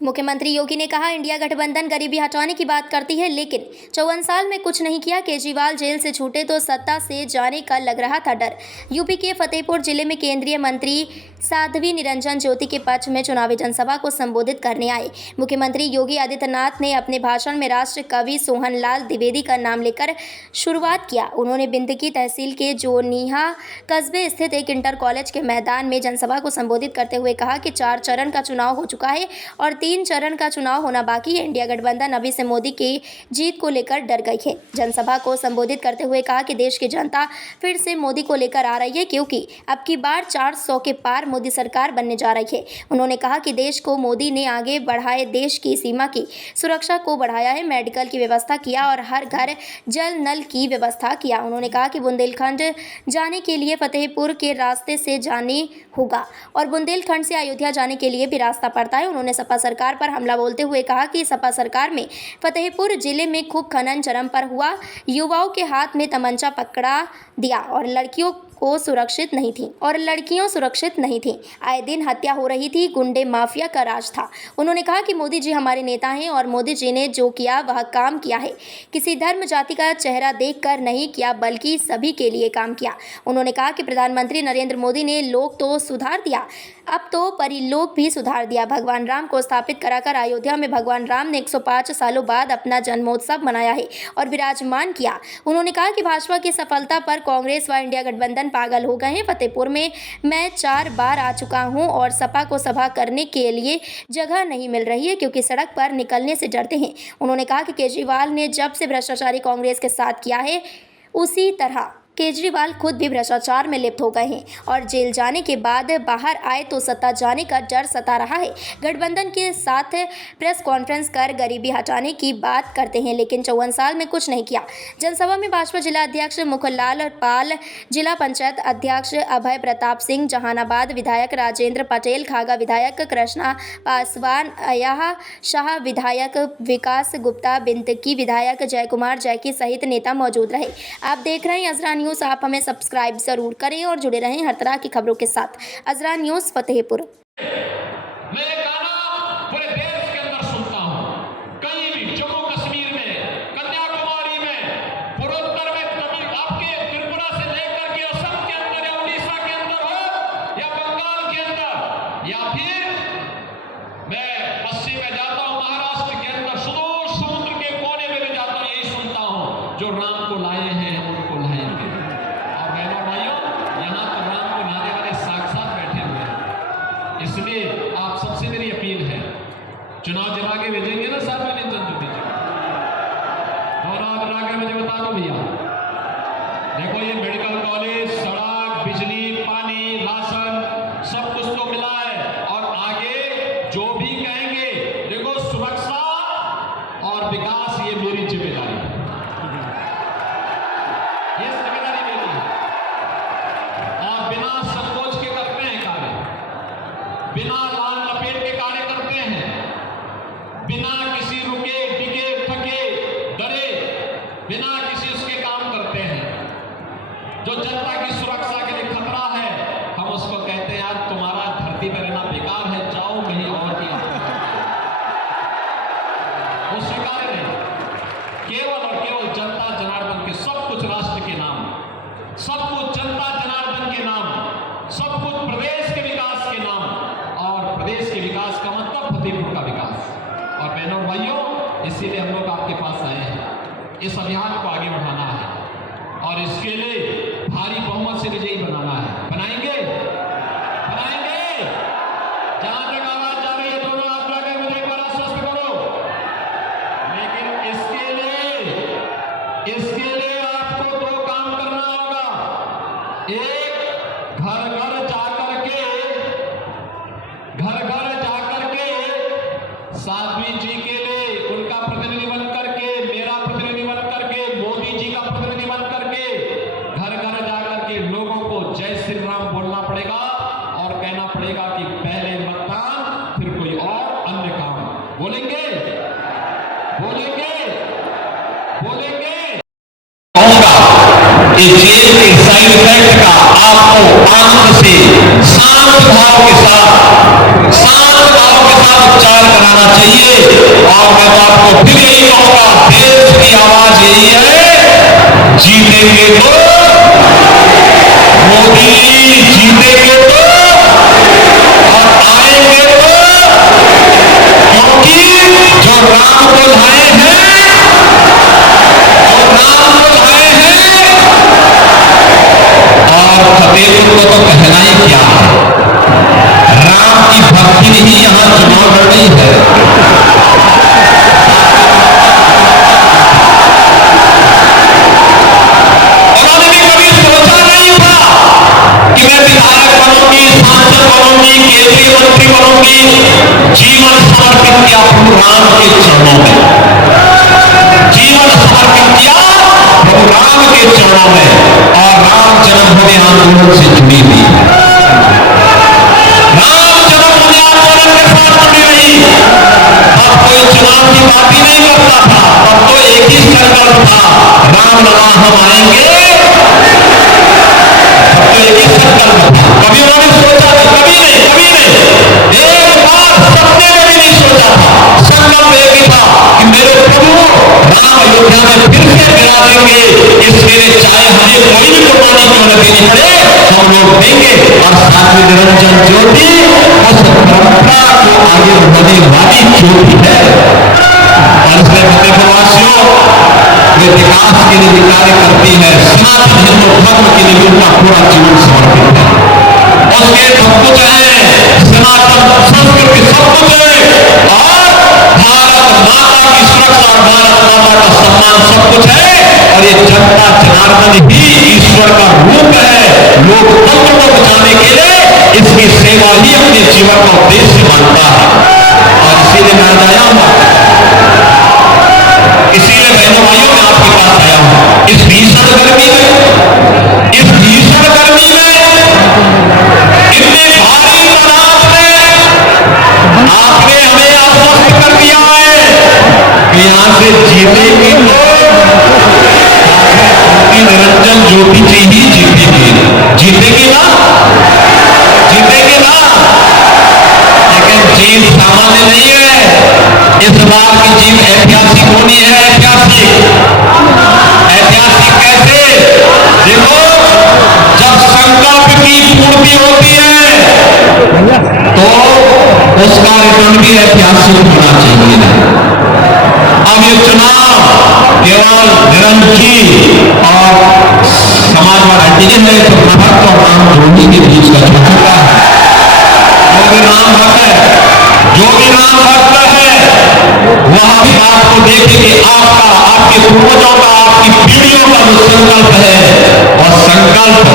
मुख्यमंत्री योगी ने कहा, इंडिया गठबंधन गरीबी हटाने की बात करती है, लेकिन 54 साल में कुछ नहीं किया। केजरीवाल जेल से छूटे तो सत्ता से जाने का लग रहा था डर। यूपी के फतेहपुर जिले में केंद्रीय मंत्री साध्वी निरंजन ज्योति के पक्ष में चुनावी जनसभा को संबोधित करने आए मुख्यमंत्री योगी आदित्यनाथ ने अपने भाषण में राष्ट्र कवि सोहनलाल द्विवेदी का नाम लेकर शुरुआत किया। उन्होंने बिंदकी तहसील के जोनीहा कस्बे स्थित एक इंटर कॉलेज के मैदान में जनसभा को संबोधित करते हुए कहा कि 4 चरण का चुनाव हो चुका है और 3 चरण का चुनाव होना बाकी है। इंडिया गठबंधन अभी से मोदी की जीत को लेकर डर गई है। जनसभा को संबोधित करते हुए कहा कि देश की जनता फिर से मोदी को लेकर आ रही है, क्योंकि अब की बार 400 के पार मोदी सरकार बनने जा रही है। उन्होंने कहा कि देश को मोदी ने आगे बढ़ाए, देश की सीमा की सुरक्षा को बढ़ाया है, मेडिकल की व्यवस्था किया और हर घर जल नल की व्यवस्था किया। उन्होंने कहा कि बुंदेलखंड जाने के लिए फतेहपुर के रास्ते से जाने होगा और बुंदेलखंड से अयोध्या जाने के लिए भी रास्ता पड़ता है। उन्होंने सपा सरकार पर हमला बोलते हुए कहा कि सपा सरकार में फतेहपुर जिले में खूब खनन चरम पर हुआ, युवाओं के हाथ में तमंचा पकड़ा दिया और लड़कियों सुरक्षित नहीं थी। आए दिन हत्या हो रही थी, गुंडे माफिया का राज था। उन्होंने कहा कि मोदी जी हमारे नेता हैं और मोदी जी ने जो किया वह काम किया है, किसी धर्म जाति का चेहरा देखकर नहीं किया, बल्कि सभी के लिए काम किया। उन्होंने कहा कि प्रधानमंत्री नरेंद्र मोदी ने लोग तो सुधार दिया, अब तो परिलोक भी सुधार दिया। भगवान राम को स्थापित कराकर अयोध्या में भगवान राम ने 105 सालों बाद अपना जन्मोत्सव मनाया है और विराजमान किया। उन्होंने कहा कि भाजपा की सफलता पर कांग्रेस व इंडिया गठबंधन पागल हो गए हैं। फतेहपुर में मैं 4 बार आ चुका हूं और सपा को सभा करने के लिए जगह नहीं मिल रही है, क्योंकि सड़क पर निकलने से डरते हैं। उन्होंने कहा कि केजरीवाल ने जब से भ्रष्टाचारी कांग्रेस के साथ किया है, उसी तरह केजरीवाल खुद भी भ्रष्टाचार में लिप्त हो गए हैं और जेल जाने के बाद बाहर आए तो सत्ता जाने का डर सता रहा है। गठबंधन के साथ प्रेस कॉन्फ्रेंस कर गरीबी हटाने की बात करते हैं, लेकिन 54 साल में कुछ नहीं किया। जनसभा में भाजपा जिला अध्यक्ष मुखलाल पाल, जिला पंचायत अध्यक्ष अभय प्रताप सिंह, जहानाबाद विधायक राजेंद्र पटेल, खागा विधायक कृष्णा पासवान, अय्या शाह विधायक, विकास गुप्ता, बिंदकी विधायक जय कुमार जैकी सहित नेता मौजूद रहे। आप देख रहे हैं अजरा न्यूज़। आप हमें सब्सक्राइब जरूर करें और जुड़े रहें हर तरह की खबरों के साथ। अजरा न्यूज़ फतेहपुर। मैं ये गाना पूरे देश के अंदर सुनता हूं, कहीं भी, जम्मू कश्मीर में, कन्याकुमारी में, पूर्वोत्तर में, तमिल, आपके त्रिपुरा से लेकर के असम के अंदर या उड़ीसा के अंदर हो या बंगाल के अंदर, या फिर मैं पश्चिम में जाता हूं, महाराष्ट्र के अंदर सुदूर समुद्र के कोने में भी जाता हूं, यही सुनता हूं, जो राम को लाए हैं उनको लाएंगे। इसलिए आप सबसे मेरी अपील है, चुनाव जब आगे भेजेंगे ना साहब, मैंने ज्योति जी और आगे मुझे बता दो भैया, देखो ये मेडिकल कॉलेज, सड़क, बिजली, पानी, राशन सब कुछ तो मिला है और आगे जो भी कहेंगे, देखो सुरक्षा और विकास ये मेरी जिम्मेदारी है, ये जिम्मेदारी मेरी है और बिना संकोच के करते हैं कार्य, बिना लाल लपेट के कार्य करते हैं, बिना किसी रुके टिके थके डरे, बिना किसी उसके काम करते हैं। जो जनता की सुरक्षा के लिए खतरा है, हम उसको कहते हैं यार तुम्हारा धरती पर रहना बेकार है, जाओ कहीं और किया। वो स्वीकार नहीं, केवल और केवल जनता जनार्दन के, सब कुछ राष्ट्र के नाम, सब कुछ जनता जनार्दन के नाम, सब कुछ प्रदेश के विकास के नाम, और प्रदेश के विकास का मतलब फतेहपुर का विकास। और बहनों और भाइयों, इसीलिए हम लोग आपके पास आए हैं, इस अभियान को आगे बढ़ाना है और इसके लिए भारी बहुमत से विजयी बनाना है। बनाएंगे जहां तक आवाज जा रही है, दोनों हाथ लगे मुझे एक बार आश्वस्त करो। लेकिन इसके लिए आपको 2 काम करना होगा। एक, घर घर जाकर के साध्वी जी के लिए उनका प्रतिनिधि बन करके, मेरा प्रतिनिधि बन करके, मोदी जी का प्रतिनिधि बन करके घर घर जाकर के लोगों को जय श्री राम बोलना पड़ेगा और कहना पड़ेगा कि पहले मतदान फिर कोई और अन्य काम। बोलेंगे इस जेल के साइड इफेक्ट का आपको आनंद से शांत भाव के साथ उच्चार कराना चाहिए। और मैं तो आपको फिर यही कहूंगा, देश की आवाज यही है, जीतेंगे तो मोदी जी, जीतेंगे तो और आएंगे तो, क्योंकि जो राम को लाए हैं, और फतेहपुर को तो कहना ही क्या है, राम की भक्ति ही यहां चुनाव लड़ रही है। उन्होंने भी कभी सोचा नहीं था कि मैं विधायक बनूंगी, सांसद बनूंगी, केंद्रीय मंत्री बनूंगी। जीवन समर्पित किया प्रभु राम के चरणों में, जीवन समर्पित किया प्रभु राम के चरणों में, और राम जन्मभूमि आंदोलन से जुड़ी हुई, राम जन्मभूमि आंदोलन के साथ जुड़ी रही। अब कोई चुनाव की बात ही नहीं करता था, तब तो एक ही संकल्प था, राम लला हम आएंगे। तब तो एक ही संकल्प था, कभी उन्होंने सोचा नहीं, कभी नहीं, कभी नहीं, एक बार सपने में भी नहीं सोचा था। संकल्प एक ही था कि मेरे प्रभु राम अयोध्या में फिर से गिरा देंगे, इसके लिए चाहे हमें कोई भी कुर्बानी क्यों न देनी पड़े, हम लोग देंगे। और साथ में निरंजन ज्योति उस परंपरा को आगे बढ़ाने वाली ज्योति है। और इसलिए फतेहपुरवासियों, वे विकास के लिए कार्य करती है, सनातन हिंदू धर्म के लिए उनका पूरा जीवन समर्पित है। उसके सब कुछ है, सनातन संस्कृति सब कुछ है, और भारत माता की सुरक्षा, भारत माता का सम्मान सब कुछ है। और ये जनता जनार्दन ही ईश्वर का रूप है। लोकतंत्र को बचाने के लिए इसकी सेवा ही अपने जीवन का उद्देश्य मानता है। और इसीलिए मैं आज आया हूं, इसीलिए बहनों भाइयों मैं आपके पास आया हूं। इस भीषण गर्मी में, इस भीषण गर्मी में, इतने भारी तादाद में आपने हमें आश्वस्त कर दिया है कि यहां से जीतेगी तो निरंजन ज्योति जी ही जीतेगी। जीतेगी ना, जीतेगी ना। लेकिन जीत सामान्य नहीं है, इस बार की जीत ऐतिहासिक होनी है। ऐतिहासिक, ऐतिहासिक कैसे? देखो, जब संकल्प की पूर्ति होती है तो उसका रिटर्न भी ऐतिहासिक होना चाहिए। अब ये चुनाव केवल निरंजी और समाजवादी एंटीजन है, तो भक्त और रामद्रोही के बीच का चुनाव है। जो भी राम भक्त है, जो भी राम भक्त है, वह भी आपको देखे कि आपका, आपके पूर्वजों का, आपकी पीढ़ियों का जो संकल्प है, और संकल्प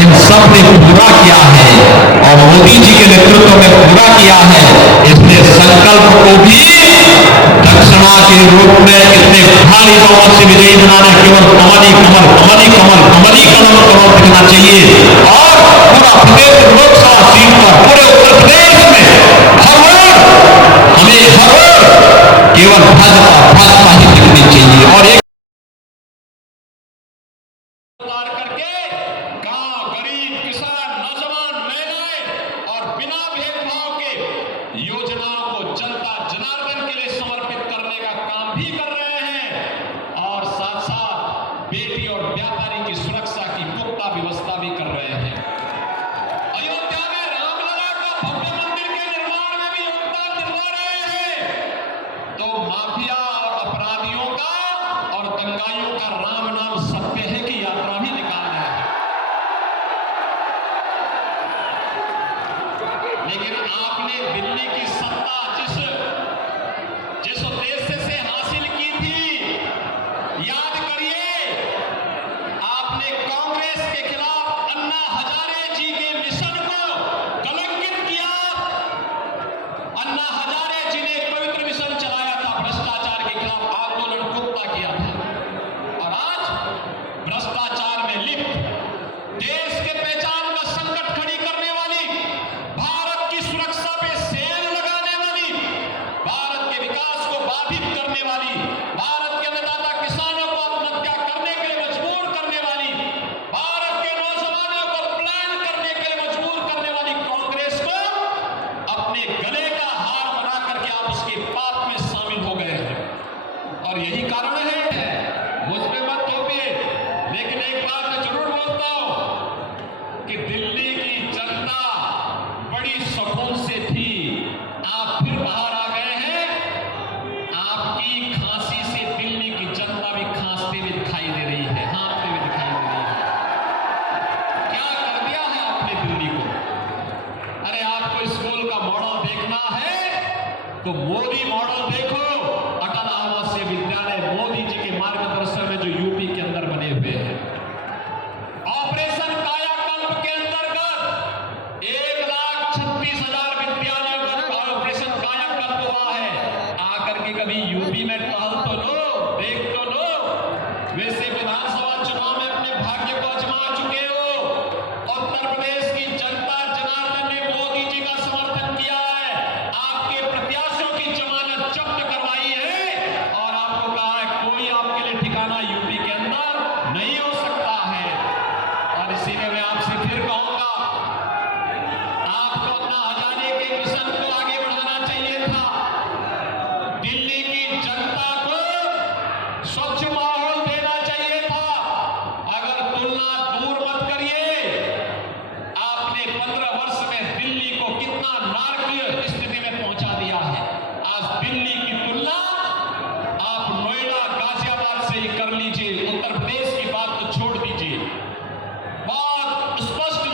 इन सब ने पूरा किया है, और मोदी जी के नेतृत्व में पूरा किया है। इसलिए संकल्प को भी दक्षिणा के रूप में इतने भारी बहुमत से विजयी बनाना केवल कमल ही कमल, कमल ही कमल, कमल ही कमल कमल दिखना चाहिए। और पूरा फतेहपुर लोकसभा सीट पर, पूरे उत्तर प्रदेश में हमें केवल भाजपा ही दिखनी चाहिए। और एक करके गांव, गरीब, किसान, नौजवान, महिलाएं और बिना भेदभाव के योजनाओं को जनता जनार्दन के लिए समर्पित करने का काम भी कर रहे हैं। और साथ साथ बेटी और व्यापारी की सुरक्षा की पुख्ता व्यवस्था भी कर रहे हैं। अयोध्या में रामलला का भव्य मंदिर के निर्माण में भी योगदान दिलवा रहे हैं। तो माफिया और अपराधियों का और दंगाइयों का राम नाम सत्य है की यात्रा भी निकाल रहे हैं। लेकिन आपने दिल्ली की सत्ता जिस उद्देश्य से हासिल की थी, याद करिए, आपने कांग्रेस के खिलाफ अन्ना हजारे जी के मिशन को कलंकित किया। अन्ना हजारे जी ने एक पवित्र मिशन चलाया था, भ्रष्टाचार के खिलाफ आंदोलन पुख्ता किया था। और आज भ्रष्टाचार में लिप्त, देश के पहचान का संकट खड़ी करने वाली, भारत की सुरक्षा पे सेल लगाने वाली, भारत के विकास को बाधित करने वाली, भारत के अन्नदाता किसानों को आत्महत्या करने के लिए मजबूर करने वाली, भारत के नौजवानों को प्लान करने के लिए मजबूर करने वाली कांग्रेस को अपने गले का हार बना और यही कारण है, मुझ पे मत थोपिए, लेकिन एक बात मैं जरूर बोलता हूं कि दिल्ली की जनता बड़ी सुकून से थी, आप फिर बाहर आ गए हैं। आपकी खांसी से दिल्ली की जनता भी खांसते हुए दिखाई दे रही है, हाँफते हुए दिखाई दे रही है। क्या कर दिया है आपने दिल्ली को? अरे आपको इस गोल का मॉडल देखना है तो मोदी मॉडल देखो। अटल आवासीय विद्यालय मोदी जी के मार्गदर्शन में जो यूपी के अंदर बने हुए हैं। ऑपरेशन कायाकल्प के अंतर्गत 1,36,000 विद्यालयों का ऑपरेशन कायाकल्प हुआ है। आकर के कभी यूपी में टहल तो लो, देख तो लो। वैसे विधानसभा चुनाव में अपने भाग्य को आजमा चुके हो। उत्तर प्रदेश की जनता जनार्दन ने मोदी जी का समर्थन किया है। आपके प्रत्याशियों की जमानत जब्त